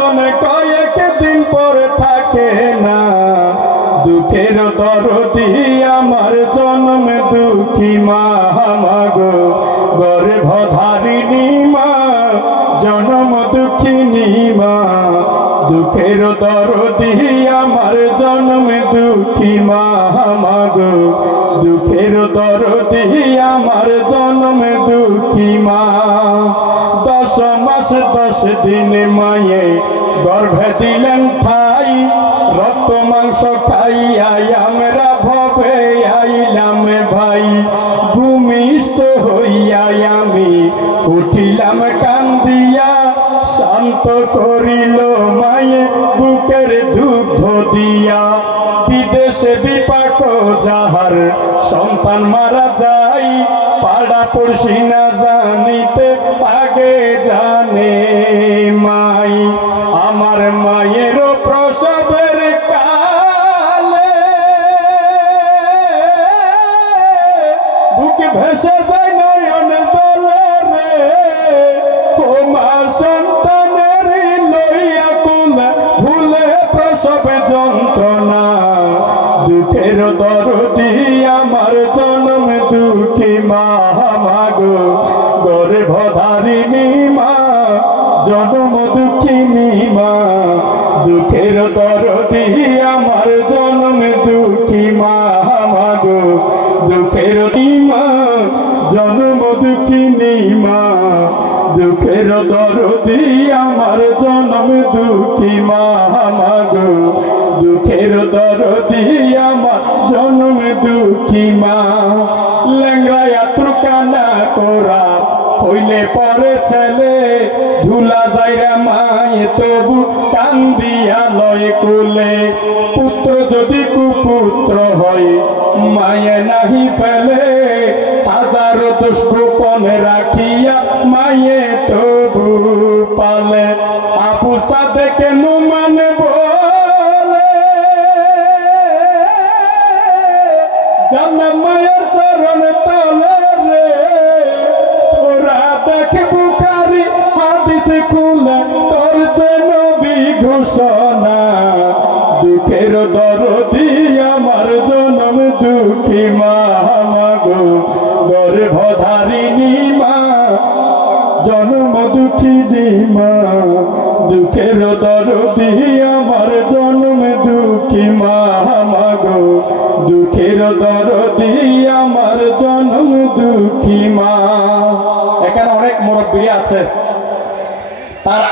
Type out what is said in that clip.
বেদন কয়েক দিন পরে থাকে না। দুঃখের দরদি আমার জন্ম দুঃখী মা মাগো গর্ভধারিণী মা জন্ম দুঃখিনী মা। দুঃখের দরদি আমার জন্ম দুঃখী মা মাগো দুঃখের দরদি আমার জন্ম দুঃখী মা। 10 মাস 10 দিন মায়ে গর্ভে দিলেন ঠাই। রক্ত মাংস খাইয়া আমরা ভবে আইলাম ভাই। ভূমিষ্ঠ হইয়া আমি উঠিলাম কান্দিয়া। শান্ত করিল মায়ে বুকের দুগ্ধ দিয়া। বিদেশে বিপাক যাহার সন্তান মারা যায়। পাড়া পড়শি না জানিতে আগে জানে মাই। আমার মায়ের প্রসবের কালে বুক ভেসে যায় নয়ন জলে রে। ও মা সন্তানের লইয়া কুলে ভুলে প্রসব যন্ত্রণা। দুঃখের দরদি আমার জন্ম দুঃখী মা মাগো গর্ভধারিণী মা জন্ম দুঃখিনী মা। দুঃখের দরদি আমার জন্ম দুঃখী মা মাগো দুঃখের মা জন্ম দুঃখিনী মা। দুঃখের দরদি আমার জন্ম দুঃখী মা মাগো দুঃখের দরদি আমার জন্ম দুঃখী মা। ল্যাংড়ায়া তুরকানা করা হইলে পরে ছেলে। ধুলা যাইরা মায়ে তবু কান্দিয়া লয় কোলে। পুত্র যদি কুপুত্র হয় মায়ে নাহি ফেলে। হাজারো দোষ গোপন রাখিয়া মায়ে তবু পালে। আপু সাদেকে নুমান বলে জানা মায়ের চরণ তলে রে। তোরা দেখে বুখারি হাদিস খুলে তোর যে নবী ঘোষণা। দুঃখের দরদি আমার জন্ম দুঃখী মা মাগো গর্ভধারিণী মা জন্ম দুঃখিনী মা। দুঃখের দরদি আমার জন্ম দুঃখী মা মাগো দুঃখের দরদি আমার জন্ম দুঃখী মা। এখানে অনেক মুরব্বী আছে তার